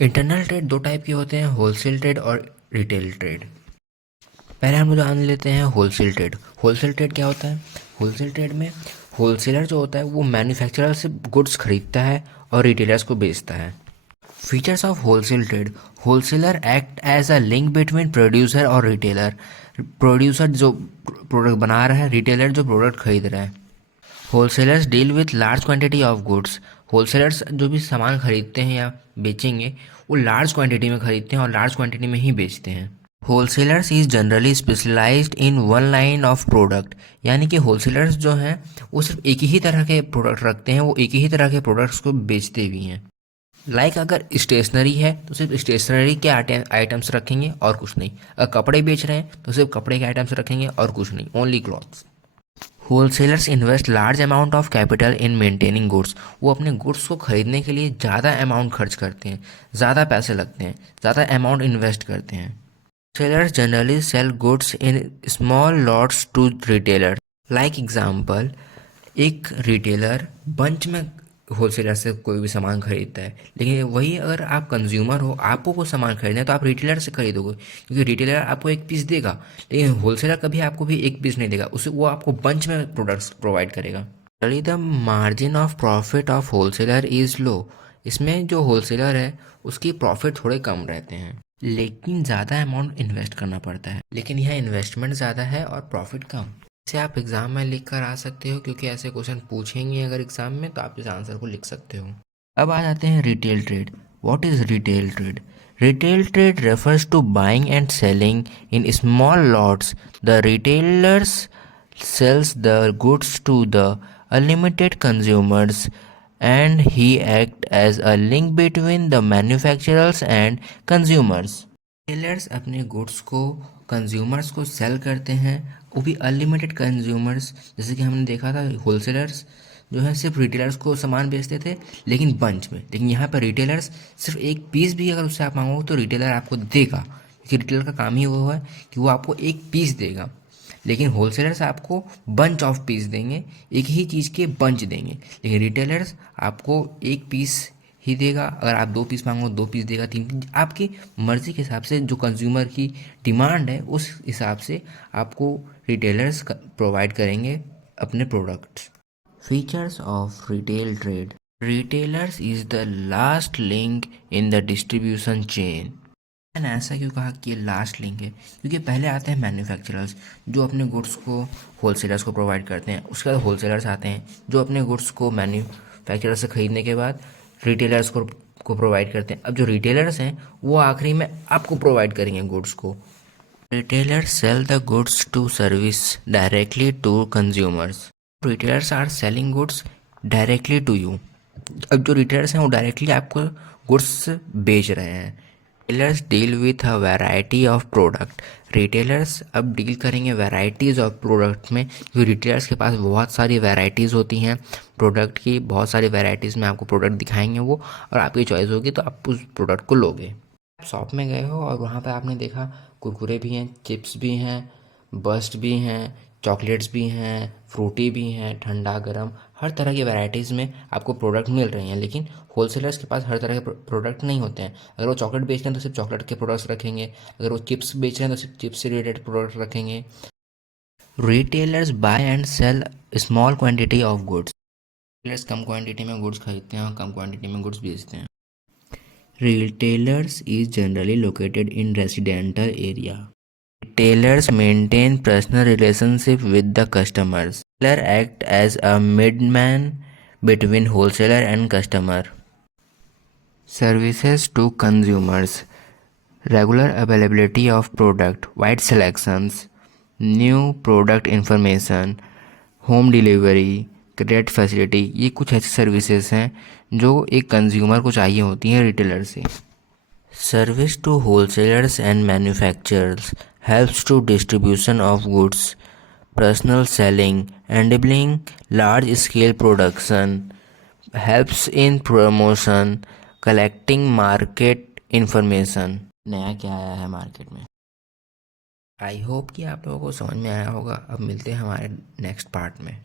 Internal trade दो type के होते हैं, होलसेल ट्रेड और रिटेल ट्रेड। पहले हम लोग जान लेते हैं होलसेल ट्रेड। होलसेल ट्रेड क्या होता है? होलसेल ट्रेड में होलसेलर जो होता है वो मैन्युफैक्चरर से गुड्स खरीदता है और रिटेलर्स को बेचता है। Features of wholesale trade: wholesaler act as a link between producer और रिटेलर। प्रोड्यूसर जो प्रोडक्ट बना रहा है, रिटेलर जो प्रोडक्ट खरीद रहा है। Wholesalers deal with large quantity of goods. Wholesalers जो भी सामान खरीदते हैं या बेचेंगे वो लार्ज क्वांटिटी में खरीदते हैं और लार्ज क्वांटिटी में ही बेचते हैं। Wholesalers is generally specialized in one line of product. यानी कि होलसेलर्स जो हैं वो सिर्फ एक ही तरह के प्रोडक्ट रखते हैं, वो एक ही तरह के प्रोडक्ट्स को बेचते भी हैं। अगर स्टेशनरी है तो सिर्फ स्टेशनरी के आइटम्स रखेंगे और कुछ नहीं। अगर कपड़े बेच रहे हैं तो सिर्फ कपड़े के आइटम्स रखेंगे और कुछ नहीं, only clothes. Wholesalers invest large amount of capital in maintaining goods. वो अपने गुड्स को खरीदने के लिए ज़्यादा अमाउंट खर्च करते हैं, ज़्यादा पैसे लगते हैं, ज़्यादा अमाउंट इन्वेस्ट करते हैं। Wholesalers generally sell goods in small lots to retailer. Like example, एक रिटेलर बंच में होलसेलर से कोई भी सामान खरीदता है, लेकिन वही अगर आप कंज्यूमर हो, आपको कोई सामान खरीदना है तो आप रिटेलर से खरीदोगे, क्योंकि रिटेलर आपको एक पीस देगा, लेकिन होलसेलर कभी आपको भी एक पीस नहीं देगा, उसे वो आपको बंच में प्रोडक्ट्स प्रोवाइड करेगा। The margin of profit of wholesaler is low. इसमें जो होलसेलर है उसकी प्रॉफिट थोड़े कम रहते हैं, लेकिन ज़्यादा अमाउंट इन्वेस्ट करना पड़ता है। लेकिन यह इन्वेस्टमेंट ज़्यादा है और प्रॉफिट कम। इसे आप एग्ज़ाम में लिख कर आ सकते हो, क्योंकि ऐसे क्वेश्चन पूछेंगे अगर एग्ज़ाम में तो आप इस आंसर को लिख सकते हो। अब आ जाते हैं retail trade. What is retail trade? Retail trade refers to buying and selling in small lots. The retailers sells the goods to the unlimited consumers, and he acts as a link between the manufacturers and consumers. Retailers अपने goods को consumers को cell करते हैं, वो भी unlimited consumers. जैसे कि हमने देखा था होलसेलर्स जो है सिर्फ रिटेलर्स को सामान बेचते थे लेकिन बंच में, लेकिन यहाँ पर रिटेलर्स सिर्फ एक पीस भी अगर उससे आप मांगो तो रिटेलर आपको देगा, क्योंकि रिटेलर का काम ही वो है कि वो आपको एक पीस देगा। लेकिन होलसेलर्स आपको बंच ऑफ पीस देंगे, एक ही चीज़ के बंच देंगे, लेकिन रिटेलर्स आपको एक पीस ही देगा। अगर आप दो पीस मांगो दो पीस देगा, तीन पीस, आपकी मर्ज़ी के हिसाब से, जो कंज्यूमर की डिमांड है उस हिसाब से आपको रिटेलर्स प्रोवाइड करेंगे अपने products. Features of retail trade: retailers is the last link in the distribution chain. मैंने ऐसा क्यों कहा कि ये लास्ट लिंक है? क्योंकि पहले आते हैं मैन्युफैक्चरर्स जो अपने गुड्स को होलसेलर्स को प्रोवाइड करते हैं, उसके बाद होलसेलर्स आते हैं जो अपने गुड्स को मैन्युफैक्चरर से ख़रीदने के बाद रिटेलर्स को प्रोवाइड करते हैं। अब जो रिटेलर्स हैं वो आखिरी में आपको प्रोवाइड करेंगे गुड्स को। Retailers sell the goods to service directly to consumers. Retailers are selling goods directly to you. अब जो रिटेलर्स हैं वो डायरेक्टली आपको गुड्स बेच रहे हैं। Retailers deal with a variety of product. Retailers अब डील करेंगे वैराइटीज़ ऑफ प्रोडक्ट में, क्योंकि रिटेलर्स के पास बहुत सारी वैराइटीज़ होती हैं प्रोडक्ट की, बहुत सारी वैराइटीज़ में आपको प्रोडक्ट दिखाएंगे वो, और आपकी चॉइस होगी तो आप उस प्रोडक्ट को लोगे। आप शॉप में गए हो और वहाँ पे आपने देखा कुरकुरे भी हैं, चिप्स भी हैं, बस्ट भी हैं, चॉकलेट्स भी हैं, फ्रूटी भी हैं, ठंडा गर्म, हर तरह की वैराइटीज़ में आपको प्रोडक्ट मिल रहे हैं। लेकिन होलसेलर्स के पास हर तरह के प्रोडक्ट नहीं होते हैं। अगर वो चॉकलेट बेच रहे हैं तो सिर्फ चॉकलेट के प्रोडक्ट्स रखेंगे, अगर वो चिप्स बेच रहे हैं तो सिर्फ चिप्स से रिलेटेड प्रोडक्ट रखेंगे। Retailers buy and sell small quantity of goods. Retailers कम क्वान्टिटी में गुड्स खरीदते हैं और कम क्वान्टिटी में गुड्स बेचते हैं। Retailers is generally located in residential area. Retailers maintain personal relationship with the customers. Retailer act as a middleman between wholesaler and customer. Services to consumers: regular availability of product, wide selections, new product information, home delivery, credit facility। ये कुछ ऐसी services हैं जो एक consumer को चाहिए होती हैं रिटेलर से। Service to wholesalers and manufacturers helps to distribution of goods, personal selling, enabling large-scale production, helps in promotion, collecting market information। नया क्या आया है मार्केट में? आई होप कि आप लोगों को समझ में आया होगा। अब मिलते हैं हमारे नेक्स्ट पार्ट में।